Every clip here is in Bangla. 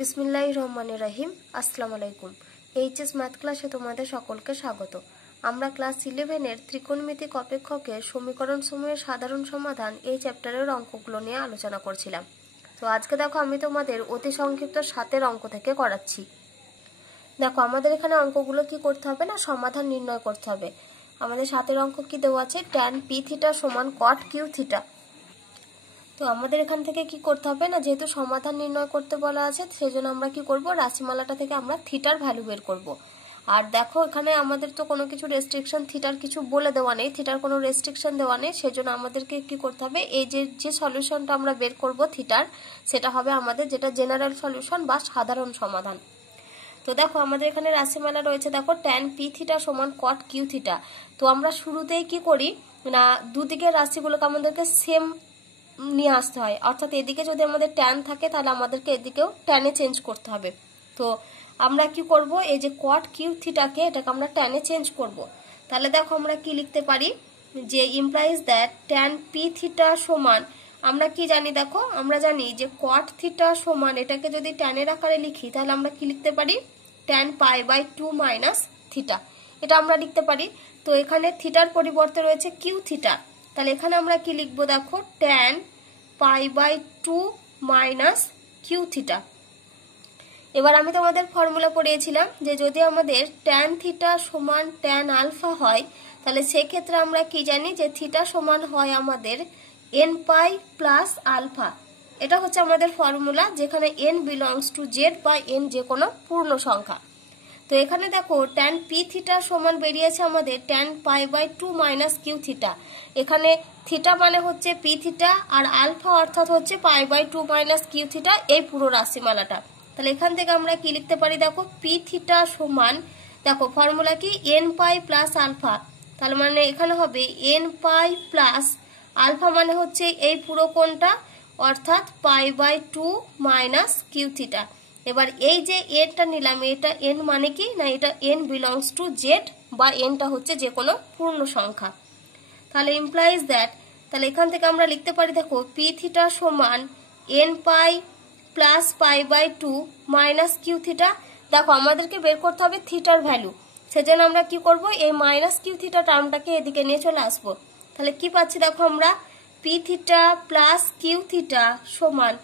বিসমিল্লাহির রহমানির রহিম। আসসালামু আলাইকুম। এইচএস ম্যাথ ক্লাসে তোমাদের সকলকে স্বাগত। আমরা ক্লাস 11-এর ত্রিকোণমিতিক অপেক্ষকের সমীকরণ সমূহের সাধারণ সমাধান এই চ্যাপ্টারের অঙ্কগুলো নিয়ে আলোচনা করছিলাম। তো আজকে দেখো আমি তোমাদের অতি সংক্ষিপ্ত 7-এর অঙ্ক থেকে করাচ্ছি। দেখো আমাদের এখানে অঙ্কগুলো কি করতে হবে না, সমাধান নির্ণয় করতে হবে। আমাদের 7-এর অঙ্ক কি দেওয়া আছে, tan p থিটা সমান cot q থিটা। তো আমাদের এখান থেকে কি করতে হবে না, যেহেতু সমাধান নির্ণয় করতে বলা আছে সেজন্য আমরা কি করব, রাশিমালাটা থেকে আমরা থিটার ভ্যালু বের করব। আর দেখো এখানে আমাদের তো কোনো কিছু রেস্ট্রিকশন থিটার কিছু বলে দেওয়া নেই, থিটার কোনো রেস্ট্রিকশন দেওয়া নেই, সেজন্য আমাদেরকে কি করতে হবে, এই যে সলিউশনটা আমরা বের করব থিটার, সেটা হবে আমাদের যেটা জেনারেল সলিউশন বা সাধারণ সমাধান। তো দেখো আমাদের এখানে রাশিমালা রয়েছে, দেখো tan p থিটা সমান cot q থিটা। তো আমরা শুরুতেই কি করি না, দুদিকের রাশিগুলোকে আমাদেরকে সেম নিয়ে আসতে হয়, অর্থাৎ এদিকে যদি আমাদের ট্যান থাকে তাহলে আমাদেরকে এদিকেও ট্যানে চেঞ্জ করতে হবে। তো আমরা কি করব, এই যে cot q থিটাকে এটাকে আমরা ট্যানে চেঞ্জ করব। তাহলে দেখো আমরা কি লিখতে পারি, যে implies that tan p theta সমান, আমরা কি জানি, দেখো আমরা জানি যে cot থিটা সমান, এটাকে যদি ট্যানের আকারে লিখি তাহলে আমরা কি লিখতে পারি, tan π/2 মাইনাস থিটা, এটা আমরা লিখতে পারি। তো এখানে থিটার পরিবর্তে রয়েছে q থিটা, তাহলে এখানে আমরা কি লিখবো, দেখো tan π/2 মাইনাস q থিটা। এবার আমি তোমাদের ফর্মুলা পড়িয়েছিলাম যে যদি আমাদের tan থিটা সমান tan আলফা হয়, তাহলে সেক্ষেত্রে আমরা কি জানি যে থিটা সমান হয় আমাদের n পাই প্লাস আলফা। এটা হচ্ছে আমাদের ফর্মুলা, যেখানে n বিলংস টু জেড বা n যে কোনো পূর্ণ সংখ্যা। তো এখানে দেখো tan p থিটা সমান বেরিয়েছে আমাদের tan π/2 মাইনাস q থিটা। এখানে থিটা মানে হচ্ছে p থিটা আর আলফা অর্থাৎ হচ্ছে π/2 মাইনাস q থিটা, এই পুরো রাশিমালাটা। তাহলে এখান থেকে আমরা কি লিখতে পারি, দেখো p থিটা সমান, দেখো ফর্মুলা কি n পাই প্লাস আলফা, তাহলে মানে এখানে হবে n পাই প্লাস আলফা মানে হচ্ছে এই পুরো কোণটা, অর্থাৎ π/2 মাইনাস q থিটা। এবার এই যে এনটা নিলাম, এটা এন মানে কি না, এটা এন বিলংস টু জেড বা এনটা হচ্ছে যে কোনো পূর্ণ সংখ্যা। তাহলে ইমপ্লাইজ দ্যাট, তাহলে এখান থেকে আমরা লিখতে পারি, দেখো পি থিটা সমান n pi plus π/2 minus Q theta. দেখো আমাদেরকে বের করতে হবে থিটার ভ্যালু, সেজন্য আমরা কি করব, এই মাইনাস কিউ থিটা টার্মটাকে এদিকে নিয়ে চলে আসবো। তাহলে কি পাচ্ছি, দেখো আমরা P theta plus Q theta সমান,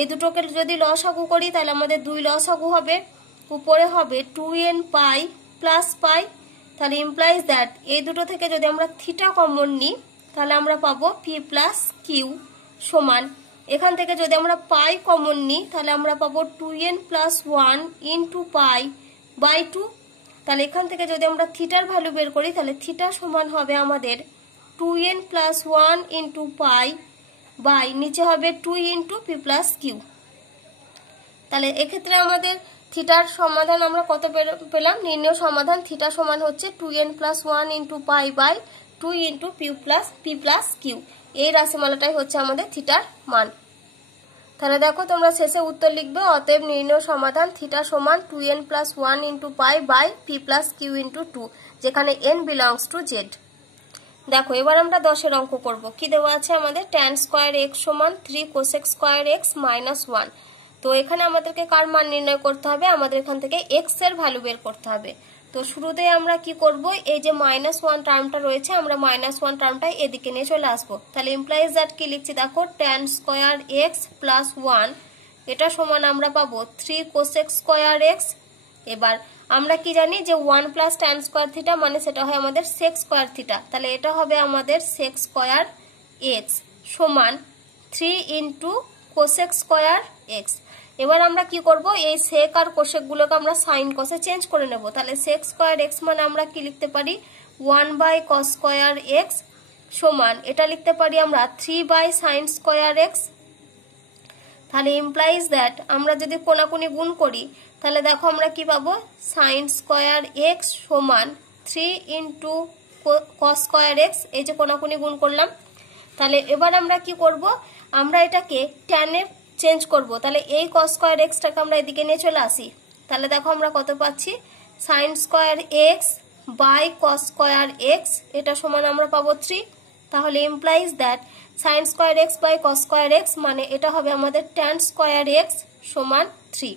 এই দুটোকে যদি লসাগু করি তাহলে আমাদের 2 লসাগু হবে, উপরে হবে 2n পাই প্লাস পাই। তাহলে ইমপ্লাইজ দ্যাট এই দুটো থেকে যদি আমরা থিটা কমন নিই তাহলে আমরা পাবো পি প্লাস কিউ সমান, এখান থেকে যদি আমরা পাই কমন নিই তাহলে আমরা পাবো 2n plus 1 into pi by 2। তাহলে এখান থেকে যদি আমরা থিটার ভ্যালু বের করি তাহলে থিটা সমান হবে আমাদের 2n plus 1 into pi by নিচে হবে 2 ইন্টু পি প্লাস কিউ। তাহলে এক্ষেত্রে আমাদের থিটার সমাধান আমরা কত পেলাম, নির্ণয় সমাধান থিটা সমান হচ্ছে 2n plus 1 into pi by 2 into P plus Q. এই রাশিমালাটাই হচ্ছে আমাদের থিটার মান। তাহলে দেখো তোমরা শেষে উত্তর লিখবে, অতএব নির্ণয় সমাধান থিটা সমান 2n plus 1 into pi by P plus Q into 2, যেখানে n বিলংস টু জেড। দেখো এবার আমরা 10-এর অঙ্ক করব। কি দেওয়া আছে আমাদের, tan স্কয়ার x সমান 3 cosec স্কয়ার x মাইনাস 1। তো এখানে আমাদেরকে কার মান নির্ণয় করতে হবে, আমাদের এখান থেকে x এর ভ্যালু বের করতে হবে। তো শুরুতে আমরা কি করব, এই যে -1 টার্মটা রয়েছে, আমরা -1 টার্মটা এদিকে নিয়ে চলে আসবো। তাহলে ইমপ্লাইজ দ্যাট কি লিখছি, দেখো tan স্কয়ার x প্লাস 1, এটা সমান আমরা পাবো 3 cosec স্কয়ার x। এবার আমরা কি জানি যে 1 প্লাস tan স্কয়ার থিটা মানে সেটা হয় আমাদের sec স্কয়ার থিটা, তাহলে এটা হবে আমাদের sec স্কয়ার x সমান 3 ইন্টু cosec স্কয়ার x। এবার আমরা কি করব, এই sec আর cosec গুলোকে আমরা sin cos এ চেঞ্জ করে নেব। তাহলে sec স্কয়ার x মানে আমরা কি লিখতে পারি, 1 বাই cos স্কয়ার x সমান, এটা লিখতে পারি আমরা 3 বাই sin স্কয়ার x। তাহলে ইমপ্লাইজ দ্যাট আমরা যদি কোনাকুনি গুণ করি তাহলে দেখো আমরা কি পাবো, sin স্কয়ার x সমান 3 ইন্টু cos স্কয়ার x, এই যে কোনাকুনি গুণ করলাম। তাহলে এবার আমরা কি করব, আমরা এটাকে tan এ চেঞ্জ করব। তাহলে এই cos স্কয়ার x টাকে আমরা এদিকে নিয়ে চলে আসি। তাহলে দেখো আমরা কত পাচ্ছি, sin square x by cos square x, এটা সমান আমরা পাবো 3। তাহলে implies that sin square x by cos square x মানে এটা হবে আমাদের tan স্কয়ার x সমান 3।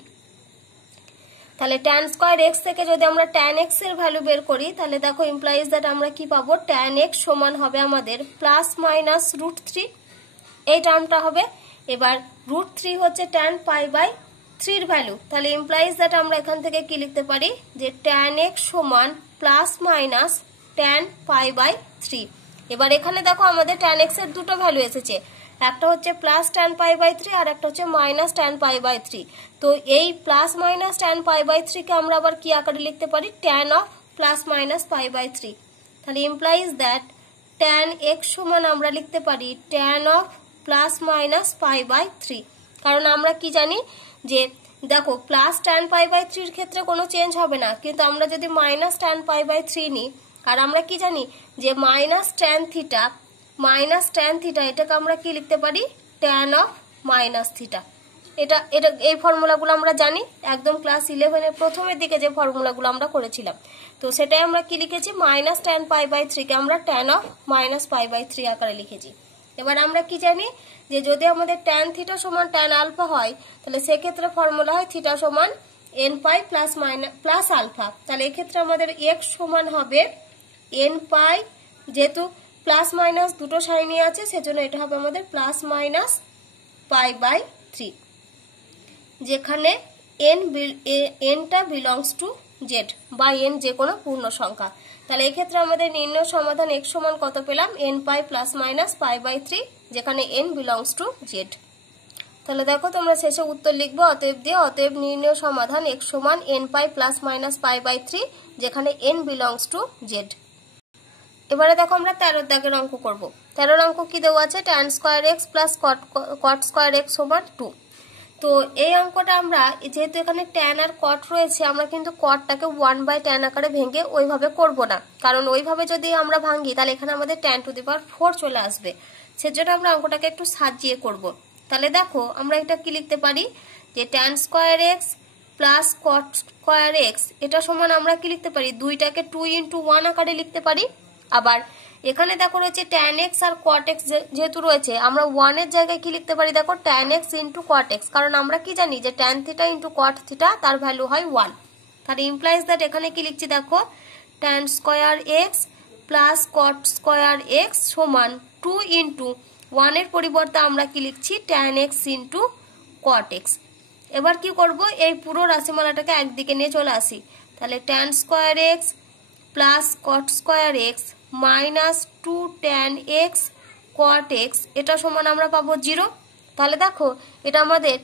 তাহলে ট্যান স্কোয়ার এক্স থেকে যদি আমরা ট্যান এক্স এর ভ্যালু বের করি তাহলে দেখো ইমপ্লাইজ দ্যাট আমরা কি পাবো, ট্যান এক্স সমান হবে আমাদের প্লাস মাইনাস √3, এই টার্মটা হবে। এবার √3 হচ্ছে ট্যান পাই বাই 3 এর ভ্যালু, তাহলে ইমপ্লাইজ দ্যাট আমরা এখান থেকে কি লিখতে পারি যে ট্যান এক্স সমান plus minus tan pi by 3। এবার এখানে দেখো আমাদের ট্যান এক্স এর দুটো ভ্যালু এসেছে, একটা হচ্ছে প্লাস ট্যান পাই বাই 3 আর একটা হচ্ছে মাইনাস ট্যান পাই বাই 3। তো এই plus minus tan pi by 3 কে আমরা আবার কি আকারে লিখতে পারি, tan of plus minus pi by 3। তাহলে ইমপ্লাইজ দ্যাট ট্যান এক্স সমান আমরা লিখতে পারি tan of plus minus pi by 3। কারণ আমরা কি জানি যে দেখো প্লাস ট্যান পাই বাই 3 এর ক্ষেত্রে কোনো চেঞ্জ হবে না, কিন্তু আমরা যদি মাইনাস ট্যান পাই বাই 3 নিই, আর আমরা কি জানি যে মাইনাস ট্যান থিটা এটাকে আমরা কি লিখতে পারি, ট্যান অফ মাইনাস থিটা। এটা এটা এই ফর্মুলাগুলো আমরা জানি একদম ক্লাস 11 এর প্রথমের দিকে যে ফর্মুলাগুলো আমরা করেছিলাম। তো সেটাই আমরা কি লিখেছি, মাইনাস ট্যান পাই বাই 3 কে আমরা tan of minus pi by 3 আকারে লিখেছি। এবার আমরা কি জানি যে যদি আমাদের ট্যান থিটা সমান ট্যান আলফা হয় তাহলে সেক্ষেত্রে ফর্মুলা হয় থিটা সমান এন পাই প্লাস আলফা। তাহলে এক্ষেত্রে আমাদের এক্স সমান হবে এন পাই, যেহেতু প্লাস মাইনাস দুটো সাইনই আছে সেজন্য এটা হবে আমাদের প্লাস মাইনাস পাই বাই 3, যেখানে এনটা বিলংস টু জেড বা এন যে কোনো পূর্ণ সংখ্যা। তাহলে এক্ষেত্রে আমাদের নির্ণয় সমাধান এক্স সমান কত পেলাম, n pi plus minus pi by 3, যেখানে এন বিলংস টু জেড। তাহলে দেখো তোমরা শেষে উত্তর লিখবে অতএব দিয়ে, অতএব নির্ণয় সমাধান এক্স সমান n pi plus minus pi by 3, যেখানে এন বিলংস টু জেড। এবারে দেখো আমরা 13 দাগের অঙ্ক করব। 13 অঙ্ক কি দেওয়া আছে, tan square x plus cot square x সমান 2। তো এই অঙ্কটা আমরা যেহেতু এখানে ট্যান আর কট রয়েছে, আমরা কিন্তু কটটাকে 1/tan আকারে ভেঙে ওইভাবে করব না, কারণ ওইভাবে যদি আমরা ভাঙি তাহলে এখানে আমাদের tan টু দি পাওয়ার 4 চলে আসবে। সেজন্য আমরা অঙ্কটাকে একটু সাজিয়ে করব। তাহলে দেখো আমরা এটা কি লিখতে পারি যে tan square x plus cot square x এটা সমান আমরা কি লিখতে পারি, দুইটাকে 2 × 1 আকারে লিখতে পারি। আবার এখানে দেখো রয়েছে ট্যান এক্স আর কট এক্স যেহেতু রয়েছে, আমরা 1 এর জায়গায় কি লিখতে পারি, দেখো tan x into cot x, কারণ আমরা কি জানি যে tan theta into cot theta তার ভ্যালু হয় 1। তাহলে ইমপ্লাইজ দ্যাট এখানে কি লিখছি, দেখো tan square x plus cot square x সমান 2 × 1 এর পরিবর্তে আমরা কি লিখছি, tan x into cot x. এবার কি করব, এই পুরো রাশিমালাটাকে একদিকে নিয়ে চলে আসি। তাহলে tan square x plus cot square x minus 2 tan x cot x এটা সমান আমরা পাবো 0। তাহলে দেখো এটা আমাদের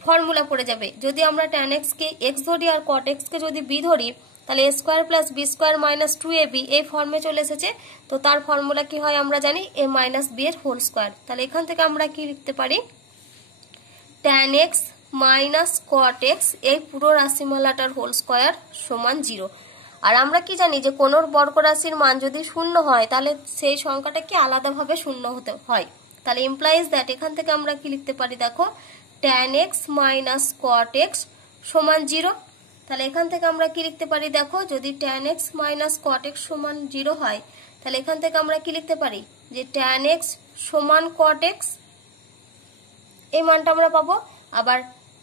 ফর্মুলা পড়ে যাবে, যদি আমরা tan x কে x ধরি আর cot x কে যদি b ধরি তাহলে a square plus b square minus 2ab এই ফর্মে চলে এসেছে। তো তার ফর্মুলা কি হয় আমরা জানি, a মাইনাস b এর হোল স্কয়ার। তাহলে এখান থেকে আমরা কি লিখতে পারি, tan x minus cot x এই পুরো রাশিমালাটার হোল স্কয়ার সমান 0। আর আমরা কি জানি যে কোন বর্গরাশির মান যদি 0 হয় তাহলে সেই সংখ্যাটা কি আলাদাভাবে 0 হতে হয়। তাহলে ইমপ্লাইজ দ্যাট এখান থেকে আমরা কি লিখতে পারি, দেখো tan x minus cot x সমান 0। তাহলে এখান থেকে আমরা কি লিখতে পারি, দেখো যদি tan x minus cot x সমান 0 হয় তাহলে এখান থেকে আমরা কি লিখতে পারি যে tan x সমান cot x, এই মানটা আমরা পাবো। আবার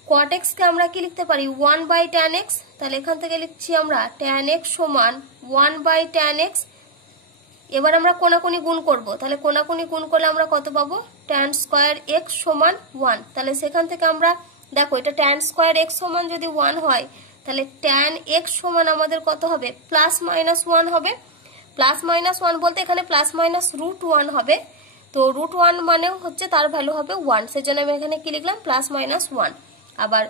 cot x কে আমরা কি লিখতে পারি 1/tan x, তাহলে এখান থেকে লিখছি আমরা tan x সমান 1/tan x। এবার আমরা কোনাকুনি গুণ করব, তাহলে কোনাকুনি গুণ করলে আমরা কত পাবো, tan স্কয়ার x সমান 1। তাহলে সেখান থেকে আমরা দেখো এটা tan স্কয়ার x সমান যদি 1 হয় তাহলে tan x সমান আমাদের কত হবে, প্লাস মাইনাস 1 হবে। প্লাস মাইনাস 1 বলতে এখানে প্লাস মাইনাস √1 হবে। তো √1 মানে হচ্ছে তার ভ্যালু হবে 1, সেজন্য আমি এখানে কি লিখলাম প্লাস মাইনাস 1। আবার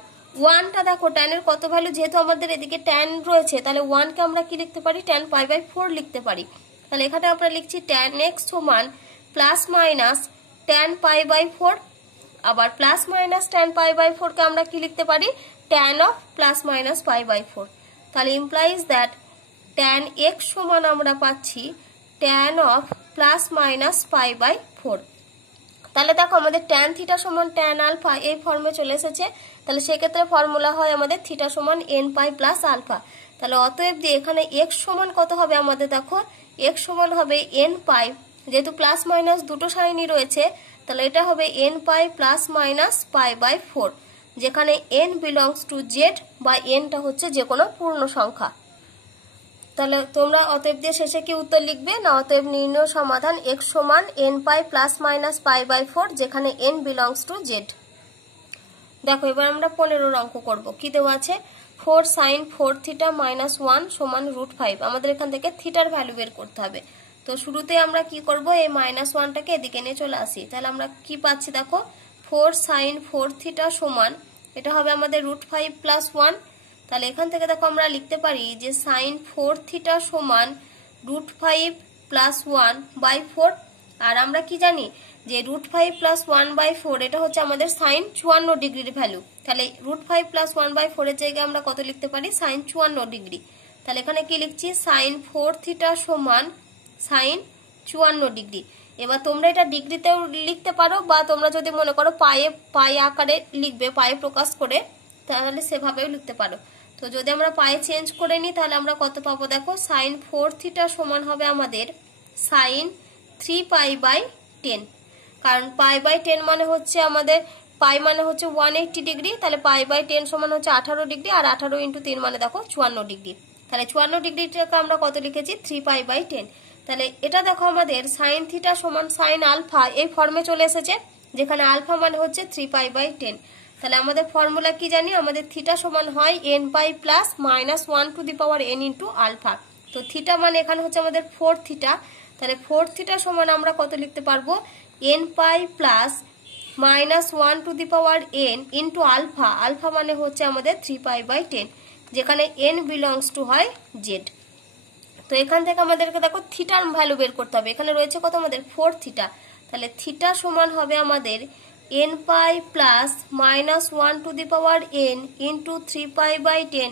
1টা দেখো tan এর কত ভ্যালু, যেহেতু আমাদের এদিকে tan রয়েছে তাহলে 1 কে আমরা কি লিখতে পারি, tan π/4 লিখতে পারি। তাহলে এখানে আমরা লিখছি tan x সমান প্লাস মাইনাস tan π/4। আবার প্লাস মাইনাস tan π/4 কে আমরা কি লিখতে পারি, tan অফ প্লাস মাইনাস π/4। তাহলে ইমপ্লাইজ দ্যাট tan x সমান আমরা পাচ্ছি tan অফ প্লাস মাইনাস π/4। তাহলে দেখো আমাদের tan থিটা সমান tan আলফা এই ফর্মে চলে এসেছে। তাহলে সেক্ষেত্রে ফর্মুলা হয় আমাদের থিটা সমান n পাই প্লাস আলফা। তাহলে অতএব দিয়ে এখানে x সমান কত হবে আমাদের, দেখো x সমান হবে n পাই, যেহেতু প্লাস মাইনাস দুটো সাইনই রয়েছে তাহলে এটা হবে n পাই প্লাস মাইনাস π/4। যেখানে n বিলংস টু জেড বা nটা হচ্ছে যে কোনো পূর্ণ সংখ্যা। তাহলে তোমরা অতএব দিয়ে শেষে কি উত্তর লিখবে না, অতএব নির্ণয় সমাধান x সমান n pi plus minus pi by 4 যেখানে n বিলংস টু জেড। দেখো এবার আমরা 15 অঙ্ক করব। কি দেওয়া আছে, 4 sin 4 থিটা মাইনাস 1 সমান √5। আমাদের এখান থেকে থিটার ভ্যালু বের করতে হবে। তো শুরুতে আমরা কি করব, এই মাইনাস 1টাকে এদিকে নিয়ে চলে আসি। তাহলে আমরা কি পাচ্ছি দেখো, 4 sin 4 থিটা সমান, এটা হবে আমাদের √5 প্লাস 1। তাহলে এখান থেকে দেখো আমরা লিখতে পারি যে sin 4 থিটা সমান √5 প্লাস 1 বাই 4। আর আমরা কি জানি যে √5 প্লাস 1 বাই 4 এটা হচ্ছে আমাদের সাইন 54 ডিগ্রির ভ্যালু। তাহলে √5 প্লাস 1 বাই 4 এর জায়গায় আমরা কত লিখতে পারি, সাইন 54 ডিগ্রি। তাহলে এখানে কি লিখছি, সাইন 4 থিটা সমান সাইন 54 ডিগ্রি। এবার তোমরা এটা ডিগ্রিতেও লিখতে পারো, বা তোমরা যদি মনে করো পাই আকারে লিখবে, পায়ে প্রকাশ করে, তাহলে সেভাবেও লিখতে পারো। তো যদি আমরা পায়ে চেঞ্জ করে নিই তাহলে আমরা কত পাবো দেখো, সাইন 4 থিটা সমান হবে আমাদের সাইন 3 পাই বাই 10। কারণ পাই বাই 10 মানে হচ্ছে আমাদের, পাই মানে হচ্ছে 180 ডিগ্রি, তাহলে পাই বাই 10 সমান হচ্ছে 18 ডিগ্রি, আর 18 ইন্টু 3 মানে দেখো 54 ডিগ্রি। তাহলে 54 ডিগ্রিটাকে আমরা কত লিখেছি, 3 পাই বাই 10। তাহলে এটা দেখো আমাদের সাইন থিটা সমান সাইন আলফা এই ফর্মে চলে এসেছে, যেখানে আলফা মানে হচ্ছে 3 পাই বাই 10। তাহলে আমাদের ফর্মুলা কি জানি, আমাদের থিটা সমান হয় n pi plus minus 1 to the power n into alpha. তো থিটা মানে এখানে হচ্ছে আমাদের 4 থিটা। তাহলে 4 থিটা সমান আমরা কত লিখতে পারবো, n pi plus minus 1 to the power n into alpha. Alpha মানে হচ্ছে আমাদের 3 পাই বাই 10, যেখানে n বিলংস টু হয় জেড। তো এখান থেকে আমাদেরকে দেখো থিটার ভ্যালু বের করতে হবে। এখানে রয়েছে কত আমাদের 4 থিটা। তাহলে থিটা সমান হবে আমাদের n pi plus minus 1 to the power n into 3 pi by 10,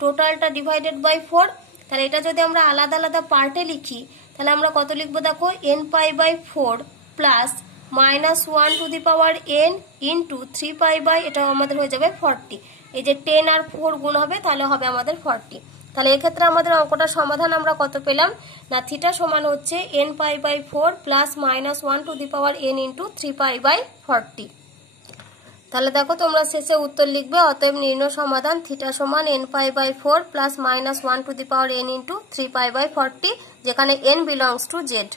টোটালটা ডিভাইডেড বাই 4। তাহলে এটা যদি আমরা আলাদা আলাদা পার্টে লিখি তাহলে আমরা কত লিখবো দেখো, n pi by 4 plus minus 1 to the power n into 3 pi by, এটা আমাদের হয়ে যাবে 40। এই যে 10 আর 4 গুণ হবে তাহলে হবে আমাদের 40। তাহলে এক্ষেত্রে আমাদের অঙ্কটার সমাধান আমরা কত পেলাম না, থিটা সমান হচ্ছে n pi by 4 plus minus 1 to the power n into 3 pi by 40। তাহলে দেখো তোমরা শেষে উত্তর লিখবে, অতএব নির্ণয় সমাধান থিটা সমান n pi by 4 plus minus 1 to the power n into 3 pi by 40, যেখানে n বিলংস টু জেড।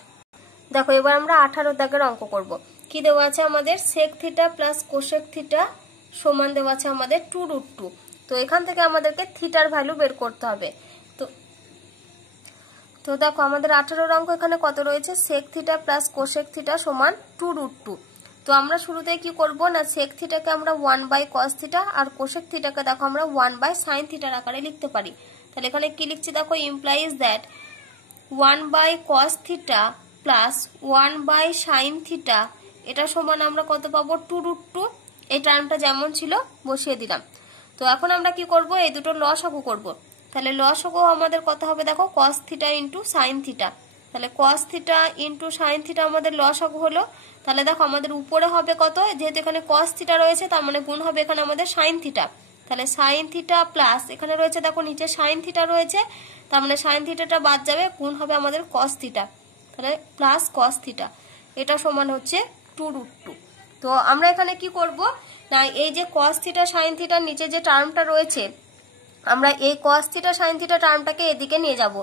দেখো এবার আমরা 18 দাগের অঙ্ক করব। কি দেওয়া আছে আমাদের, sec theta plus cosec theta সমান দেওয়া আছে আমাদের 2√2। তো এখান থেকে আমাদেরকে থিটার ভ্যালু বের করতে হবে। তো দেখো আমাদের 18 অঙ্ক এখানে কত রয়েছে, sec theta plus cosec theta সমান 2√2। তো আমরা শুরুতে কি করব না, সেক থিটাকে আমরা 1 বাই কস থিটা আর কোসেক থিটাকে দেখো আমরা 1 বাই সাইন থিটার আকারে লিখতে পারি। তাহলে এখানে কি লিখছি দেখো, implies that 1 by cos theta plus 1 by sine theta এটা সমান আমরা কত পাবো, 2√2। এই টার্মটা যেমন ছিল বসিয়ে দিলাম। তো এখন আমরা কি করব, এই দুটো লসাগু করব। তাহলে লসাগু আমাদের কত হবে দেখো, cos theta into sine theta. তাহলে cos theta into sine theta আমাদের লসাগু হলো। তাহলে দেখো আমাদের উপরে হবে কত, যেহেতু এখানে কস থিটা রয়েছে তার মানে গুণ হবে এখানে আমাদের সাইন থিটা। তাহলে সাইন থিটা প্লাস এখানে রয়েছে দেখো নিচে সাইন থিটা রয়েছে, তার মানে সাইন থিটাটা বাদ যাবে, গুণ হবে আমাদের কস থিটা। তাহলে প্লাস কস থিটা এটা সমান হচ্ছে 2√2। তো আমরা এখানে কি করব না, এই যে কস থিটা সাইন থিটার নিচে যে টার্মটা রয়েছে, আমরা এই কস থিটা সাইন থিটা টার্মটাকে এদিকে নিয়ে যাব।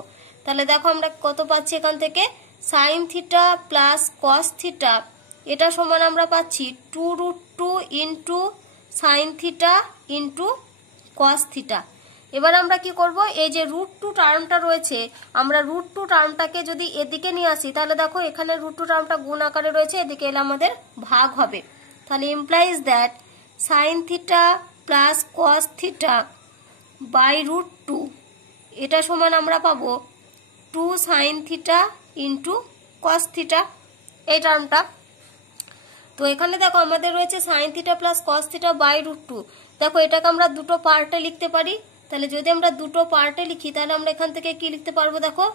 তাহলে দেখো আমরা কত পাচ্ছি এখান থেকে, sign theta plus cos theta এটা সমান আমরা পাচ্ছি 2√2 into sine theta into cos theta. এবার আমরা কি করব, এই যে √2 টার্মটা রয়েছে, আমরা √2 টার্মটাকে যদি এদিকে নিয়ে আসি তাহলে দেখো এখানে √2 টার্মটা গুণ আকারে রয়েছে, এদিকে এলে আমাদের ভাগ হবে। তাহলে implies that sine theta plus cos theta by √2 এটা সমান আমরা পাবো 2 sine theta into cos theta এই টার্মটা। তো এখানে দেখো আমাদের রয়েছে sine theta plus cos theta by √2। দেখো এটাকে আমরা দুটো পার্টে লিখতে পারি। তাহলে যদি আমরা দুটো পার্টে লিখি তাহলে আমরা এখান থেকে কি লিখতে পারবো দেখো,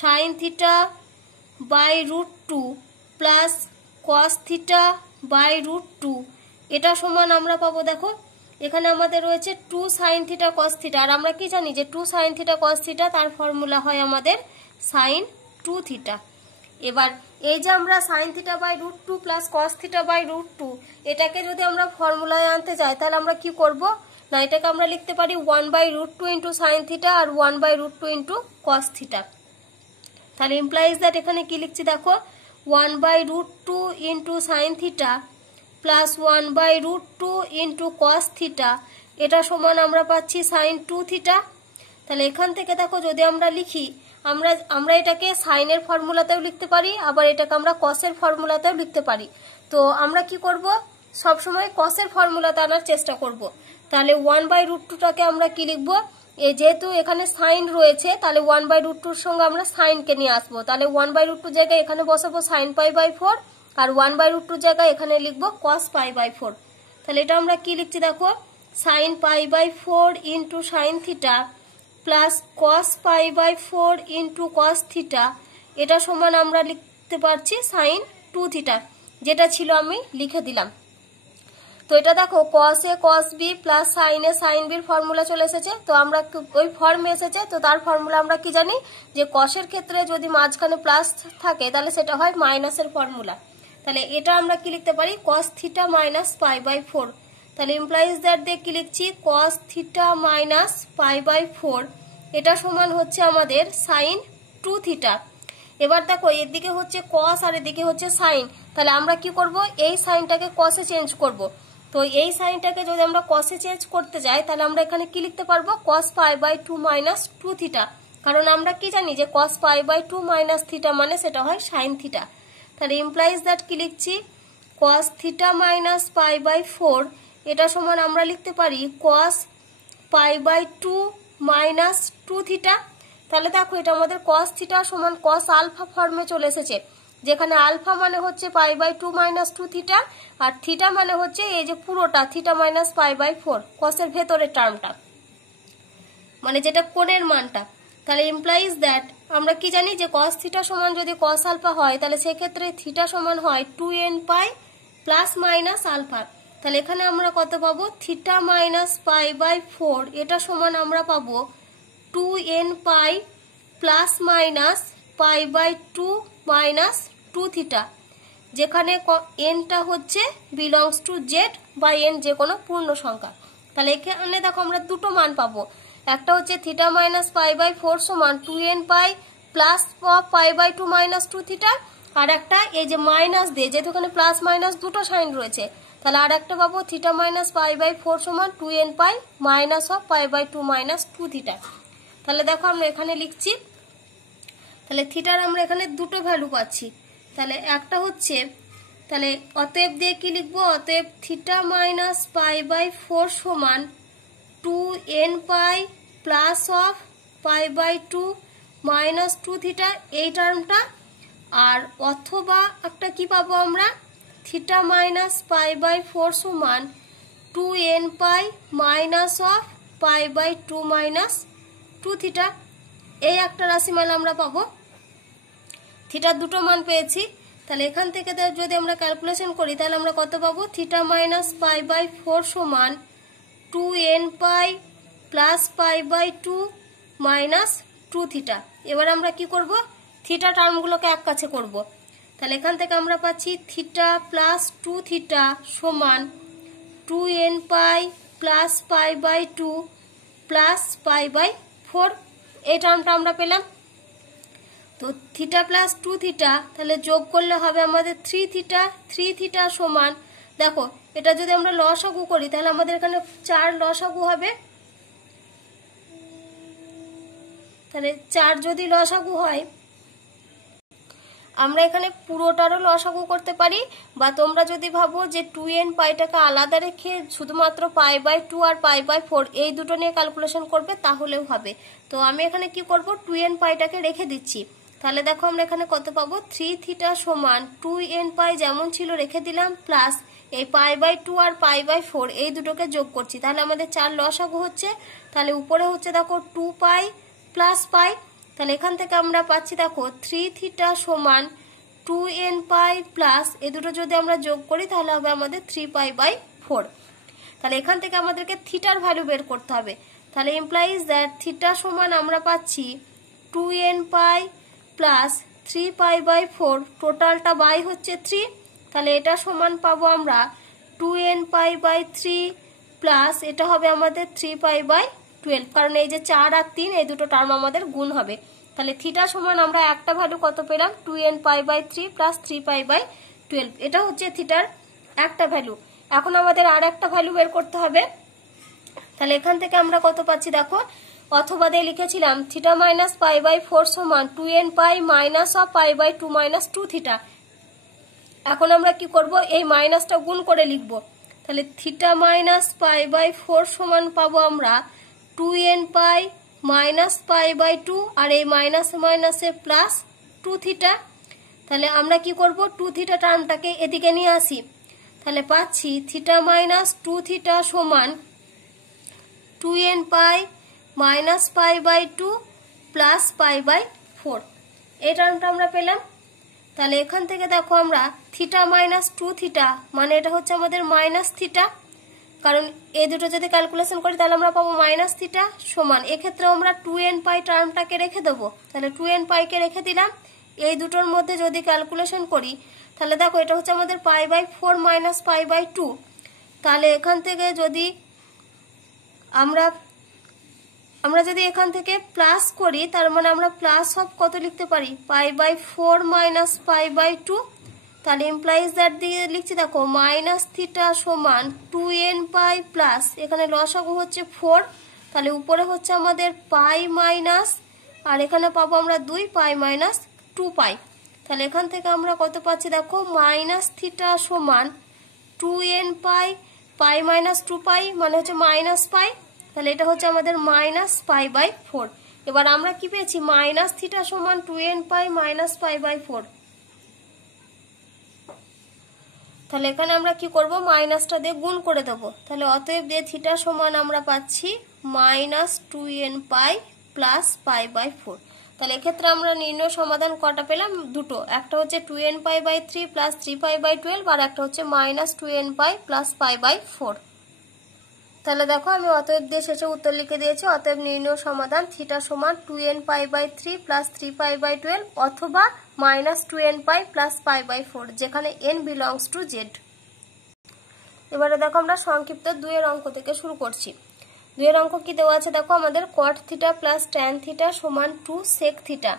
sine theta by √2 plus cos theta by √2 এটা সমান আমরা পাবো দেখো এখানে আমাদের রয়েছে 2 সাইন থিটা কস থিটা। আর আমরা কি জানি যে 2 সাইন থিটা কস থিটা তার ফর্মুলা হয় আমাদের সাইন 2 থিটা। এবার এই যে আমরা sine theta by root two plus cos theta by root two, এটাকে যদি আমরা ফর্মুলায় আনতে চাই তাহলে আমরা কি করব না, এটাকে আমরা লিখতে পারি 1/√2 ইন্টু সাইন থিটা আর 1/√2 ইন্টু কস থিটা। তাহলে ইমপ্লাইজ দ্যাট এখানে কি লিখছি দেখো, 1/√2 into sine theta plus 1/√2 into cos theta, এটা সমান আমরা পাচ্ছি সাইন 2 থিটা। তাহলে এখান থেকে দেখো যদি আমরা লিখি, আমরা এটাকে সাইনের ফর্মুলাতেও লিখতে পারি, আবার এটাকে আমরা কসের ফর্মুলাতেও লিখতে পারি। তো আমরা কি করব, সবসময় কসের ফর্মুলাতে আনার চেষ্টা করব। তাহলে 1/√2টাকে আমরা কি লিখব, যেহেতু এখানে সাইন রয়েছে তাহলে 1/√2 সঙ্গে আমরা সাইনকে নিয়ে আসবো। তাহলে 1/√2 জায়গায় এখানে বসাবো সাইন π/4 আর 1/√2 জায়গায় এখানে লিখবো কস π/4। তাহলে এটা আমরা কি লিখছি দেখো, sine π/4 into sine theta plus cos π/4 into cos theta, এটা সমান আমরা লিখতে পারছি সাইন 2 থিটা, যেটা ছিল আমি লিখে দিলাম। তো এটা দেখো কস এ কস বি প্লাস সাইন এ সাইন বির ফর্মুলা চলে এসেছে। তো আমরা ওই ফর্মে এসেছে, তো তার ফর্মুলা আমরা কি জানি যে কসের ক্ষেত্রে যদি মাঝখানে প্লাস থাকে তাহলে সেটা হয় মাইনাসের ফর্মুলা। তাহলে এটা আমরা কি লিখতে পারি, কস থিটা মাইনাস π/4। তাহলে ইমপ্লাইজ দ্যাট দিয়ে কি লিখছি, কস থিটা মাইনাস π/4, এটা সমান হচ্ছে আমাদের সাইন 2 থিটা। এবার দেখো এর দিকে হচ্ছে কস আর এদিকে হচ্ছে সাইন, তাহলে আমরা কি করব, এই সাইনটাকে কসে চেঞ্জ করব। তো এই সাইনটাকে যদি আমরা কসে চেঞ্জ করতে যাই তাহলে আমরা এখানে কি লিখতে পারবো, কস π/2 মাইনাস 2 থিটা, কারণ আমরা কি জানি যে কস π/2 মাইনাস থিটা মানে সেটা হয় সাইন থিটা। তাহলে ইমপ্লাইজ দ্যাট কি লিখছি, কস থিটা মাইনাস π/4, এটা সমান আমরা লিখতে পারি কস π/2 মাইনাস 2 থিটা। তাহলে দেখো এটা আমাদের কস থিটা সমান কস আলফা ফর্মে চলে এসেছে, যেখানে আলফা মানে হচ্ছে π/2 মাইনাস 2 থিটা আর থিটা মানে হচ্ছে এই যে পুরোটা থিটা মাইনাস π/4, কসের ভেতরের টার্মটা, মানে যেটা কোণের মানটা। তাহলে ইমপ্লাইজ দ্যাট আমরা কি জানি যে কস থিটা সমান যদি কস আলফা হয় তাহলে সেক্ষেত্রে থিটা সমান হয় 2n pi plus minus alpha. তাহলে এখানে আমরা কত পাবো, থিটা মাইনাস π/4, এটা সমান আমরা পাবো 2n pi plus minus π/2 minus 2 theta, যেখানে nটা হচ্ছে belongs to Z by N, যে কোনো পূর্ণ সংখ্যা। তাহলে এখানে দেখো আমরা দুটো মান পাবো, একটা হচ্ছে থিটা মাইনাস π/4 সমান 2n pi plus π/2 minus 2 theta, আর একটা এই যে মাইনাস দিয়ে, যেহেতু এখানে প্লাস মাইনাস দুটো সাইন রয়েছে, তাহলে আর একটা পাবো থিটা মাইনাস π/4 সমান 2n pi minus π/2 minus 2 theta. তাহলে দেখো আমরা এখানে লিখছি, তাহলে থিটার আমরা এখানে দুটো ভ্যালু পাচ্ছি। তাহলে একটা হচ্ছে, তাহলে অতএব দিয়ে কি লিখবো, অতএব থিটা মাইনাস π/4 সমান 2n pi plus of π/2 minus 2 theta, এই টার্মটা। আর অথবা একটা কি পাবো আমরা, থিটা মাইনাস π/4 সমান 2n pi minus of π/2 minus 2 theta, এই একটা রাশিমাল আমরা পাবো। থিটার দুটো মান পেয়েছি, তাহলে এখান থেকে যদি আমরা ক্যালকুলেশন করি তাহলে আমরা কত পাবো, থিটা মাইনাস π/4 সমান 2n pi plus π/2 minus 2 theta. এবার আমরা কি করব, থিটা টার্মগুলোকে এক কাছে করব। তাহলে এখান থেকে আমরা পাচ্ছি থিটা প্লাস 2 থিটা সমান 2n পাই প্লাস π/2 প্লাস π/4, এই টার্মটা আমরা পেলাম। তো থিটা প্লাস 2 থিটা তাহলে যোগ করলে হবে আমাদের 3 থিটা। 3 থিটা সমান, দেখো এটা যদি আমরা লসাগু করি তাহলে আমাদের এখানে 4 লসাগু হবে। তাহলে 4 যদি লসাগু হয়, আমরা এখানে পুরোটারও লসাগু করতে পারি, বা তোমরা যদি ভাবো যে 2n পাইটাকে আলাদা রেখে শুধুমাত্র π/2 আর π/4 এই দুটো নিয়ে ক্যালকুলেশন করবে তাহলেও হবে। তো আমি এখানে কি করব, 2n পাইটাকে রেখে দিচ্ছি। তাহলে দেখো আমরা এখানে কত পাবো, 3 থিটা সমান 2n পাই যেমন ছিল রেখে দিলাম, প্লাস এই π/2 আর π/4 এই দুটোকে যোগ করছি, তাহলে আমাদের 4 লসাগু হচ্ছে। তাহলে উপরে হচ্ছে দেখো 2 পাই প্লাস পাই, তাহলে এখান থেকে আমরা পাচ্ছি দেখো 3 থিটা সমান 2n পাই প্লাস এই দুটো যদি আমরা যোগ করি তাহলে হবে আমাদের 3 π/4। তাহলে এখান থেকে আমাদেরকে থিটার ভ্যালু বের করতে হবে। তাহলে ইমপ্লাইজ দ্যাট থিটা সমান আমরা পাচ্ছি 2n পাই প্লাস 3π/4, টোটালটা বাই হচ্ছে 3, তাহলে এটা সমান পাবো আমরা 2nπ/3 প্লাস এটা হবে আমাদের 3π/12, কারণ এই যে 4 আর 3 এই দুটো টার্ম আমাদের গুণ হবে। তাহলে থিটা সমান আমরা একটা ভ্যালু কত পেলাম, 2nπ/3 প্লাস 3π/12, এটা হচ্ছে থিটার একটা ভ্যালু। এখন আমাদের আর একটা ভ্যালু বের করতে হবে। তাহলে এখান থেকে আমরা কত পাচ্ছি দেখো, অথবা দিয়ে লিখেছিলাম থিটা মাইনাস π/4 সমান 2nπ minus of π/2 minus 2 theta. এখন আমরা কি করব, এই মাইনাসটা গুণ করে লিখব। তাহলে থিটা মাইনাস π/4 সমান পাবো আমরা 2nπ মাইনাস π/2, আর এই মাইনাসে মাইনাসে প্লাস 2 থিটা। তাহলে আমরা কি করব, 2 থিটা টার্মটাকে এদিকে নিয়ে আসি। তাহলে পাচ্ছি থিটা মাইনাস 2 থিটা সমান 2nπ মাইনাস π/2 প্লাস π/4, এই টার্মটা আমরা পেলাম। তাহলে এখান থেকে দেখো আমরা থিটা মাইনাস 2 থিটা মানে এটা হচ্ছে আমাদের মাইনাস থিটা, কারণ এই দুটো যদি ক্যালকুলেশন করি তাহলে আমরা পাবো মাইনাস থিটা সমান, এক্ষেত্রে আমরা 2nπ টার্মটাকে রেখে দেবো। তাহলে 2nπ কে রেখে দিলাম। এই দুটোর মধ্যে যদি ক্যালকুলেশন করি তাহলে দেখো এটা হচ্ছে আমাদের π/4 মাইনাস π/2। তাহলে এখান থেকে যদি আমরা যদি এখান থেকে প্লাস করি তার মানে আমরা প্লাস অফ কত লিখতে পারি, π/4 মাইনাস π/2। তাহলে ইমপ্লাইজ দ্যাট দিয়ে লিখছি দেখো মাইনাস থিটা সমান 2nπ প্লাস, এখানে লসাগু হচ্ছে 4, তাহলে উপরে হচ্ছে আমাদের পাই মাইনাস, আর এখানে পাবো আমরা 2 পাই মাইনাস 2π। তাহলে এখান থেকে আমরা কত পাচ্ছি দেখো, মাইনাস থিটা সমান 2nπ পাই মাইনাস 2π মানে হচ্ছে মাইনাস পাই, তাহলে এটা হচ্ছে আমাদের মাইনাস π/4। এবার আমরা কি পেয়েছি, মাইনাস থিটা সমান 2nπ মাইনাস π/4। তাহলে এখানে আমরা কি করব, মাইনাসটা দিয়ে গুণ করে দেবো। তাহলে অতএব দিয়ে থিটা সমান আমরা পাচ্ছি মাইনাস 2nπ প্লাস π/4। তাহলে এক্ষেত্রে আমরা নির্ণয় সমাধান কটা পেলাম, দুটো, একটা হচ্ছে 2nπ/3 প্লাস 3π/12, আর একটা হচ্ছে মাইনাস 2nπ প্লাস π/4। তাহলে দেখো আমি অতএব দিয়ে শেষে উত্তর লিখে দিয়েছি। অতএব নির্ণয় সমাধান থিটা সমান 2nπ/3 প্লাস 3π/12 অথবা মাইনাস 2nπ প্লাস π/4, যেখানে n বিলংস টু z। এবারে দেখো আমরা সংক্ষিপ্ত 2 এর অঙ্ক থেকে শুরু করছি। 2 এর অঙ্ক কি দেওয়া আছে দেখো, আমাদের cot theta plus tan theta সমান 2 sec থিটা।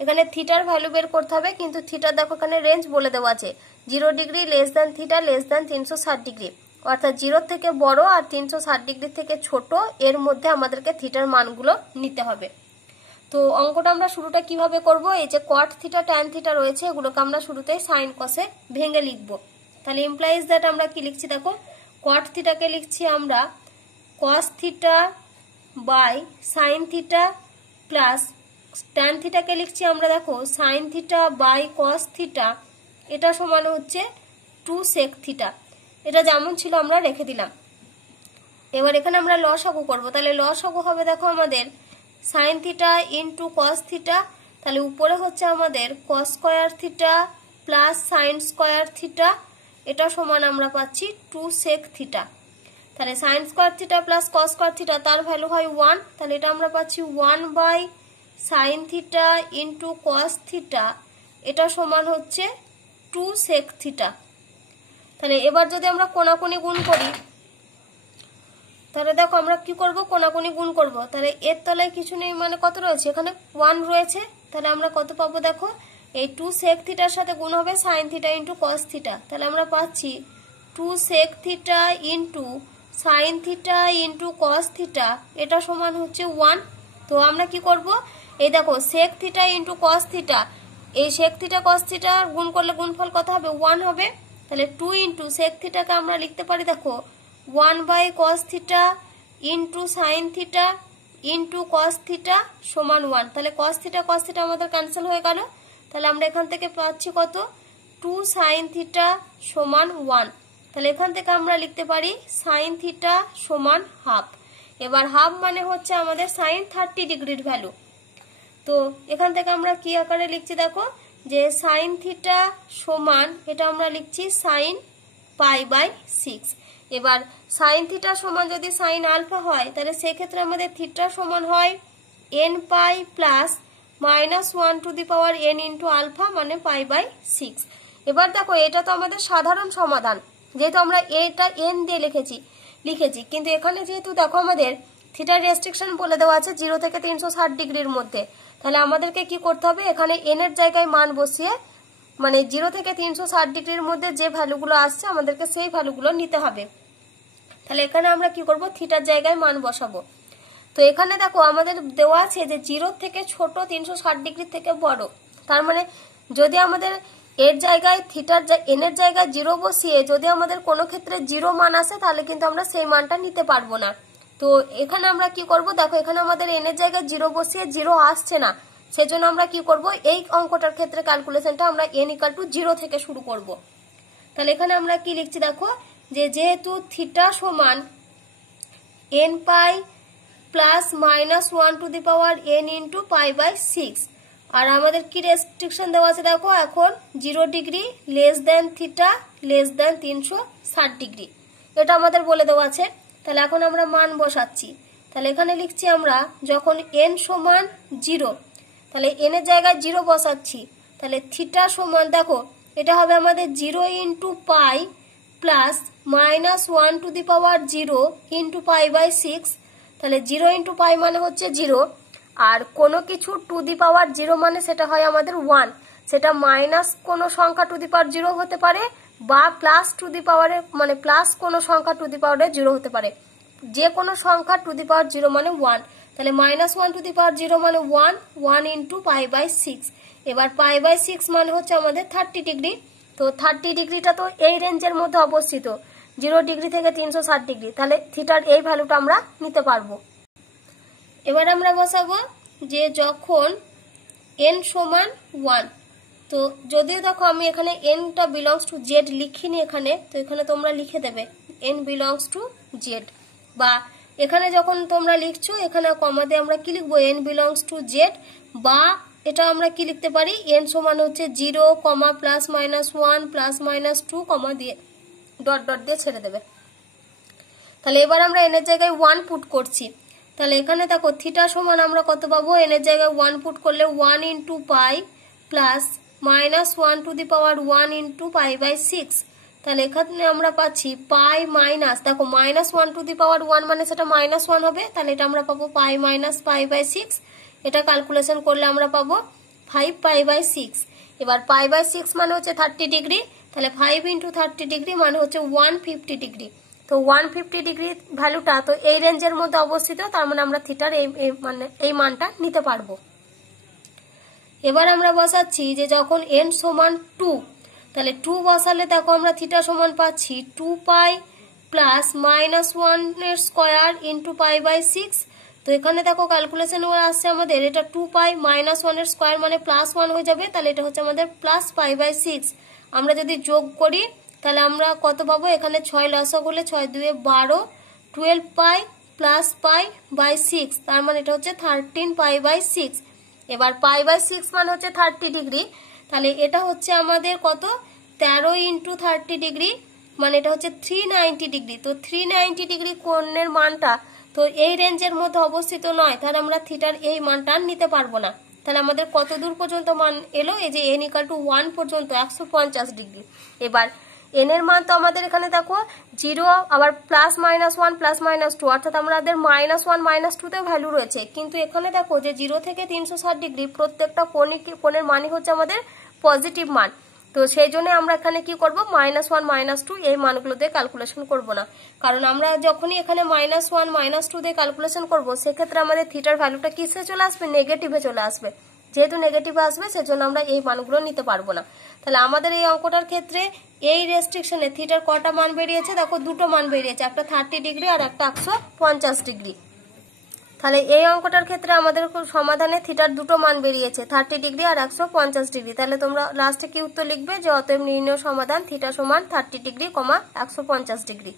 এখানে থিটার ভ্যালু বের করতে হবে, কিন্তু থিটা দেখো এখানে রেঞ্জ বলে দেওয়া আছে 0 degree less than theta less than 360 degree, অর্থাৎ 0 থেকে বড় আর 360 ডিগ্রি থেকে ছোট, এর মধ্যে আমাদেরকে থিটার মানগুলো নিতে হবে। তো অঙ্কটা আমরা শুরুটা কিভাবে করব, এই যে cot থিটা tan থিটা রয়েছে এগুলোকে আমরা শুরুতেই sin cos এ ভেঙে লিখব। তাহলে ইমপ্লাইজ দ্যাট আমরা কি লিখছি দেখো, cot থিটাকে লিখছি আমরা cos theta by sin theta plus tan থিটাকে লিখছি আমরা দেখো sin theta by cos theta, এটা সমান হচ্ছে 2 sec থিটা। এটা যেমন ছিল আমরা রেখে দিলাম। এবার এখানে আমরা লসাগু করব। তাহলে লসাগু হবে দেখো আমাদের sin theta into cos theta, তাহলে উপরে হচ্ছে আমাদের cos square theta plus sin square theta, এটা সমান আমরা পাচ্ছি 2 sec থিটা। তাহলে sin square theta plus cos square theta তার ভ্যালু হয় 1, তাহলে এটা আমরা পাচ্ছি 1 by sin theta into cos theta, এটা সমান হচ্ছে 2 sec থিটা। তাহলে এবার যদি আমরা কোণাকুণি গুণ করি তাহলে দেখো আমরা কি করব, কোণাকুণি গুণ করব। তাহলে এর তলায় কিছু নেই মানে কত রয়েছে, এখানে 1 রয়েছে, তাহলে আমরা কত পাবো দেখো, এই 2 sec থিটার সাথে গুণ হবে sin theta into cos theta, তাহলে আমরা পাচ্ছি 2 sec theta into sin theta into cos theta, এটা সমান হচ্ছে 1। তো আমরা কি করব, এই দেখো sec theta into cos theta, এই sec থিটা cos থিটা গুণ করলে গুণফল কত হবে, 1 হবে। তাহলে 2 ইনটু sec থিটাকে আমরা লিখতে পারি দেখো 1 by cos theta into sin theta into cos theta সমান 1। তাহলে cos থিটা আমাদের ক্যান্সেল হয়ে গেল। তাহলে আমরা এখান থেকে পাচ্ছি কত, 2 sin থিটা সমান 1। তাহলে এখান থেকে আমরা লিখতে পারি sin থিটা সমান হাফ। এবার হাফ মানে হচ্ছে আমাদের sin 30 ডিগ্রির ভ্যালু। তো এখান থেকে আমরা কি আকারে লিখছি দেখো, যে sin থিটা সমান, এটা আমরা লিখছি sin π/6। এবার sin থিটা সমান যদি sin আলফা হয় তাহলে সেক্ষেত্রে আমাদের থিটা সমান হয় n pi plus -1 into alpha মানে π/6। এবার দেখো এটা তো আমাদের সাধারণ সমাধান, যেহেতু আমরা এটা n দিয়ে লিখেছি, কিন্তু এখানে যেহেতু দেখো আমাদের থিটার রেস্ট্রিকশন বলে দেওয়া আছে 0 থেকে 360 ডিগ্রির মধ্যে, তাহলে আমাদেরকে কি করতে হবে, এখানে n এর জায়গায় মান বসিয়ে মানে 0 থেকে 360 ডিগ্রির মধ্যে যে ভ্যালুগুলো আসছে আমাদেরকে সেই ভ্যালুগুলো নিতে হবে। তাহলে এখানে আমরা কি করব, থিটার জায়গায় মান বসাবো। তো এখানে দেখো আমাদের দেওয়া আছে যে 0 থেকে ছোট 360 ডিগ্রি থেকে বড়, তার মানে যদি আমাদের এর জায়গায় থিটার n এর জায়গায় 0 বসিয়ে যদি আমাদের কোনো ক্ষেত্রে 0 মান আসে তাহলে কিন্তু আমরা সেই মানটা নিতে পারবো না। তো এখানে আমরা কি করব, দেখো এখানে আমাদের n এর জায়গায় 0 বসিয়ে 0 আসছে না, সেজন্য আমরা কি করব, এই অঙ্কটার ক্ষেত্রে ক্যালকুলেশনটা আমরা n = 0 থেকে শুরু করব। তাহলে এখানে আমরা কি লিখছি দেখো, যে যেহেতু থিটা সমান n পাই প্লাস -1 ইন্টু π/6, আর আমাদের কি রেস্ট্রিকশন দেওয়া আছে দেখো, এখন 0 degree less than theta less than 360 degree, এটা আমাদের বলে দেওয়া আছে। তাহলে এখন আমরা মান বসাচ্ছি। তাহলে এখানে লিখছি আমরা যখন n সমান 0, তাহলে n এর জায়গায় 0 বসাচ্ছি, তাহলে থিটা সমান দেখো এটা হবে আমাদের 0 ইন্টু পাই প্লাস -1 ইন্টু π/6। তাহলে 0 ইন্টু পাই মানে হচ্ছে 0, আর কোনো কিছু টু দি পাওয়ার 0 মানে সেটা হয় আমাদের 1, সেটা মাইনাস কোনো সংখ্যা টু দি পাওয়ার 0 হতে পারে বা প্লাস টু দি পাওয়ারে মানে প্লাস কোনো সংখ্যা টু দি পাওয়ারে 0 হতে পারে, যে কোনো সংখ্যা টু দি পাওয়ার 0 মানে 1। তাহলে -1 টু দি পাওয়ার 0 মানে 1 ইন্টু π/6। এবার π/6 মানে হচ্ছে আমাদের 30 ডিগ্রি। তো 30 ডিগ্রিটা তো এই রেঞ্জের মধ্যে অবস্থিত, 0 ডিগ্রি থেকে 360 ডিগ্রি, তাহলে থিটার এই ভ্যালুটা আমরা নিতে পারবো। এবার আমরা বসাবো যে যখন n সমান 1, তো যদিও দেখো আমি এখানে nটা বিলংস টু জেড লিখিনি এখানে, তো এখানে তোমরা লিখে দেবে n বিলংস টু জেড, বা এখানে যখন তোমরা লিখছো এখানে কমা দিয়ে আমরা কি লিখবো, n বিলংস টু জেড, বা এটা আমরা কি লিখতে পারি, n সমান হচ্ছে 0, প্লাস মাইনাস 1 প্লাস মাইনাস 2 কমা দিয়ে ডট ডট দিয়ে ছেড়ে দেবে। তাহলে এবার আমরা n এর জায়গায় 1 পুট করছি। তাহলে এখানে দেখো থিটা সমান আমরা কত পাবো, n এর জায়গায় 1 পুট করলে 1 into pi plus -1 to the power 1 into π/6। তাহলে এখানে আমরা পাচ্ছি পাই মাইনাস, দেখো -1 টু দি পাওয়ার 1 মানে সেটা -1 হবে, তাহলে এটা আমরা পাবো পাই মাইনাস π/6, এটা ক্যালকুলেশন করলে আমরা পাবো 5 π/6। এবার π/6 মানে হচ্ছে 30 ডিগ্রি, তাহলে 5 ইন্টু 30 ডিগ্রি মানে হচ্ছে 150 ডিগ্রি। তো 150 ডিগ্রি ভ্যালুটা তো এই রেঞ্জের মধ্যে অবস্থিত, তার মানে আমরা থিটার এই মানটা নিতে পারবো। এবার আমরা বসাচ্ছি যে যখন n সমান 2, তাহলে 2 বসালে দেখো আমরা থিটা সমান পাচ্ছি 2 পাই প্লাস -1 এর স্কয়ার ইন্টু π/6। তো এখানে দেখো ক্যালকুলেশন আসছে আমাদের এটা 2 পাই -1 এর স্কয়ার মানে +1 হয়ে যাবে, তাহলে এটা হচ্ছে আমাদের প্লাস π/6। আমরা যদি যোগ করি তাহলে আমরা কত পাবো, এখানে 6 লসক হলে 6 2 12, 12 পাই প্লাস π/6, তার মানে এটা হচ্ছে 13 π/6। এবার π/6 মানে হচ্ছে 30 ডিগ্রি, তাহলে এটা হচ্ছে আমাদের কত, 13 ইন্টু 30 ডিগ্রি মানে এটা হচ্ছে 390 ডিগ্রি। তো 390 ডিগ্রি কোণের মানটা তো এই রেঞ্জের মধ্যে অবস্থিত নয়, তাহলে আমরা থিটার এই মানটা নিতে পারবো না। তাহলে আমাদের কত দূর পর্যন্ত মান এলো, এই যে n = 1 পর্যন্ত 150 ডিগ্রি। এবার n এর মান তো আমাদের এখানে দেখো 0 আবার +-1 +-2, অর্থাৎ আমাদের -1 -2 তেও ভ্যালু রয়েছে, কিন্তু এখানে দেখো যে 0 থেকে 360 ডিগ্রি প্রত্যেকটা কোণের মানই হচ্ছে আমাদের পজিটিভ মান। তো সেই জন্য আমরা এখানে কি করব, -1 -2 এই মানগুলো দিয়ে ক্যালকুলেশন করব না, কারণ আমরা যখনই এখানে -1 -2 দিয়ে ক্যালকুলেশন করব সেক্ষেত্রে আমাদের থিটার ভ্যালুটা কিসে চলে আসবে, নেগেটিভে চলে আসবে। যেহেতু নেগেটিভ আসবে সেজন্য আমরা এই মানগুলো নিতে পারবো না। তাহলে আমাদের এই অঙ্কটার ক্ষেত্রে এই রেস্ট্রিকশনে থিটার কটা মান বেরিয়েছে, দেখো দুটো মান বেরিয়েছে, একটা 30 ডিগ্রি আর একটা 150 ডিগ্রি। তাহলে এই অঙ্কটার ক্ষেত্রে আমাদের সমাধানে থিটার দুটো মান বেরিয়েছে, 30 ডিগ্রি আর 150 ডিগ্রি। তাহলে তোমরা লাস্টে কি উত্তর লিখবে, যে অতএব নির্ণয় সমাধান থিটা সমান 30 ডিগ্রি, 150 ডিগ্রি।